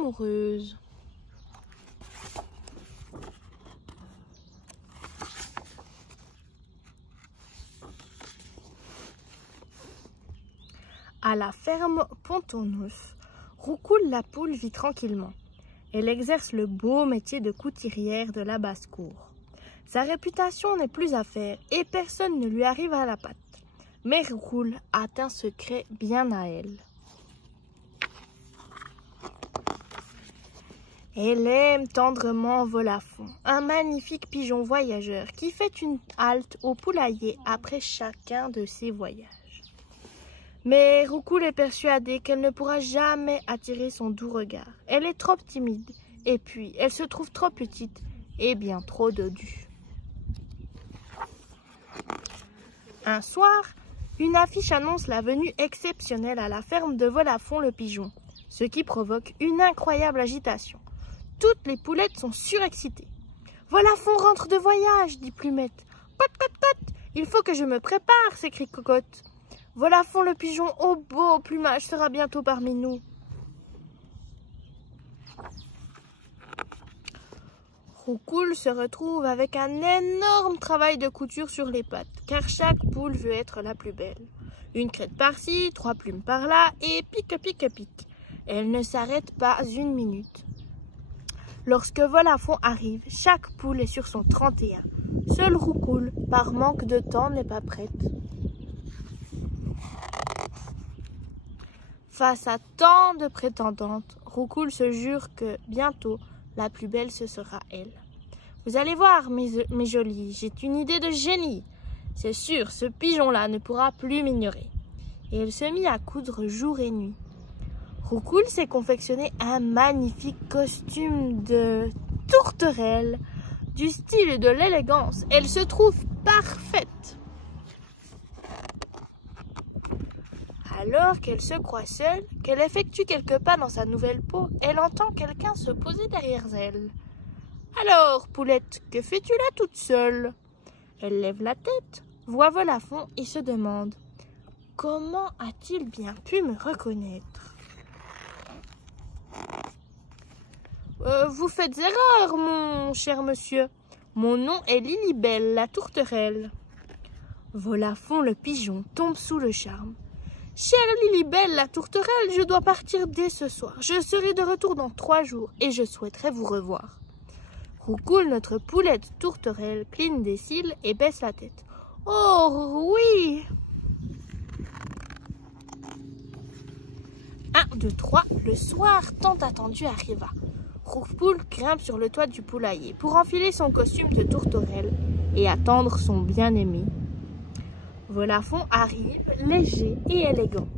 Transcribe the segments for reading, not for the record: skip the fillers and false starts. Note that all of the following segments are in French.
amoureuse. À la ferme Pont-au-Neuf, Roucoule la poule vit tranquillement. Elle exerce le beau métier de couturière de la basse-cour. Sa réputation n'est plus à faire et personne ne lui arrive à la patte. Mais Roucoule a un secret bien à elle. Elle aime tendrement Volafon, un magnifique pigeon voyageur qui fait une halte au poulailler après chacun de ses voyages. Mais Roucoule est persuadée qu'elle ne pourra jamais attirer son doux regard. Elle est trop timide et puis elle se trouve trop petite et bien trop dodue. Un soir, une affiche annonce la venue exceptionnelle à la ferme de Volafon le pigeon, ce qui provoque une incroyable agitation. Toutes les poulettes sont surexcitées. « Volafon rentre de voyage !» dit Plumette. « Cote, cote, cote ! Il faut que je me prépare !» s'écrie Cocotte. « Volafon le pigeon au beau plumage sera bientôt parmi nous. » Roucoule se retrouve avec un énorme travail de couture sur les pattes, car chaque poule veut être la plus belle. Une crête par-ci, 3 plumes par-là, et pique, pique, pique. Elle ne s'arrête pas une minute. Lorsque Volafon arrive, chaque poule est sur son 31. Seule Roucoule, par manque de temps, n'est pas prête. Face à tant de prétendantes, Roucoule se jure que bientôt, la plus belle, ce sera elle. Vous allez voir, mes jolies, j'ai une idée de génie. C'est sûr, ce pigeon-là ne pourra plus m'ignorer. Et elle se mit à coudre jour et nuit. Roucoule s'est confectionné un magnifique costume de tourterelle, du style et de l'élégance. Elle se trouve parfaite. Alors qu'elle se croit seule, qu'elle effectue quelques pas dans sa nouvelle peau, elle entend quelqu'un se poser derrière elle. « Alors, Poulette, que fais-tu là toute seule ?» Elle lève la tête, voit Volafon et se demande « Comment a-t-il bien pu me reconnaître ?» Vous faites erreur, mon cher monsieur. Mon nom est Lilibelle, la tourterelle. » Volafon le pigeon tombe sous le charme. « Chère Lilibelle, la tourterelle, je dois partir dès ce soir. Je serai de retour dans 3 jours et je souhaiterais vous revoir. » Roucoule, notre poulette tourterelle, cligne des cils et baisse la tête. « Oh oui !» 1, 2, 3, le soir tant attendu arriva. Roucoule grimpe sur le toit du poulailler pour enfiler son costume de tourterelle et attendre son bien-aimé. Volafon arrive, léger et élégant.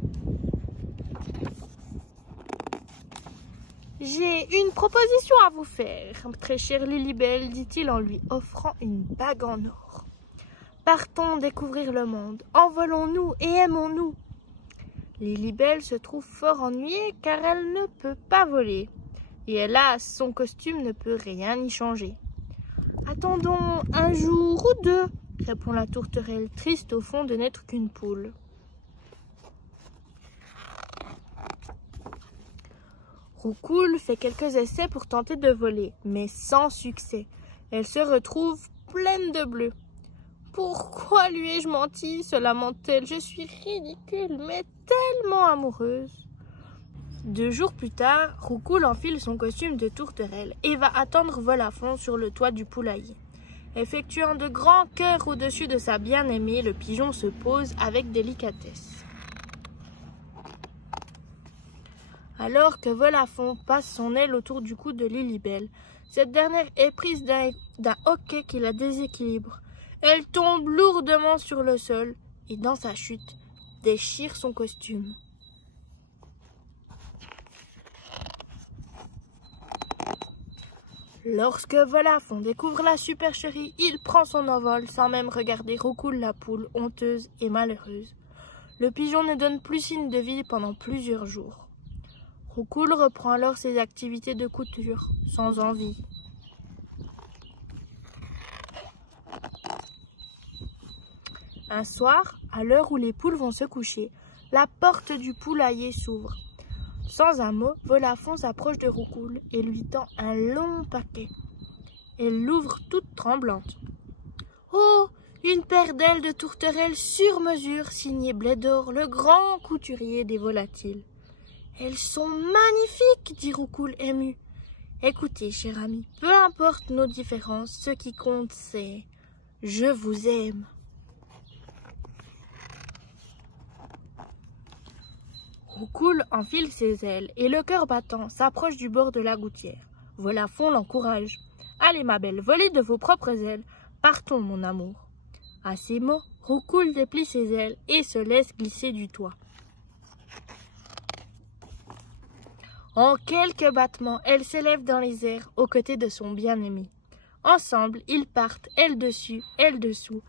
« J'ai une proposition à vous faire, très chère Lilibelle, dit-il en lui offrant une bague en or. Partons découvrir le monde, envolons-nous et aimons-nous. » Lilibelle se trouve fort ennuyée car elle ne peut pas voler. Et hélas, son costume ne peut rien y changer. « Attendons un jour ou 2, répond la tourterelle, triste au fond de n'être qu'une poule. Roucoule fait quelques essais pour tenter de voler, mais sans succès. Elle se retrouve pleine de bleu. « Pourquoi lui ai-je menti ?» se lamente-t-elle. « Je suis ridicule, mais tellement amoureuse. » 2 jours plus tard, Roucoule enfile son costume de tourterelle et va attendre Volafon sur le toit du poulailler. Effectuant de grands cœurs au-dessus de sa bien-aimée, le pigeon se pose avec délicatesse. Alors que Volafon passe son aile autour du cou de Lilibelle, cette dernière est prise d'un hoquet qui la déséquilibre. Elle tombe lourdement sur le sol et, dans sa chute, déchire son costume. Lorsque Volafon découvre la supercherie, il prend son envol sans même regarder Roucoule la poule, honteuse et malheureuse. Le pigeon ne donne plus signe de vie pendant plusieurs jours. Roucoule reprend alors ses activités de couture, sans envie. Un soir, à l'heure où les poules vont se coucher, la porte du poulailler s'ouvre. Sans un mot, Volafon s'approche de Roucoule et lui tend un long paquet. Elle l'ouvre toute tremblante. Oh, une paire d'ailes de tourterelle sur mesure, signée Blédor, le grand couturier des volatiles. Elles sont magnifiques, dit Roucoule ému. Écoutez, cher ami, peu importe nos différences, ce qui compte, c'est « je vous aime ». Roucoule enfile ses ailes et le cœur battant s'approche du bord de la gouttière. Volafon l'encourage. « Allez, ma belle, volez de vos propres ailes. Partons, mon amour. » À ces mots, Roucoule déplie ses ailes et se laisse glisser du toit. En quelques battements, elle s'élève dans les airs aux côtés de son bien-aimé. Ensemble, ils partent, elle dessus, elle dessous,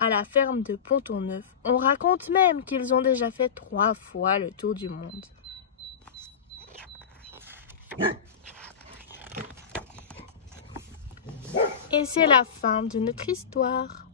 à la ferme de Pont-on-Neuf. On raconte même qu'ils ont déjà fait 3 fois le tour du monde. Et c'est la fin de notre histoire.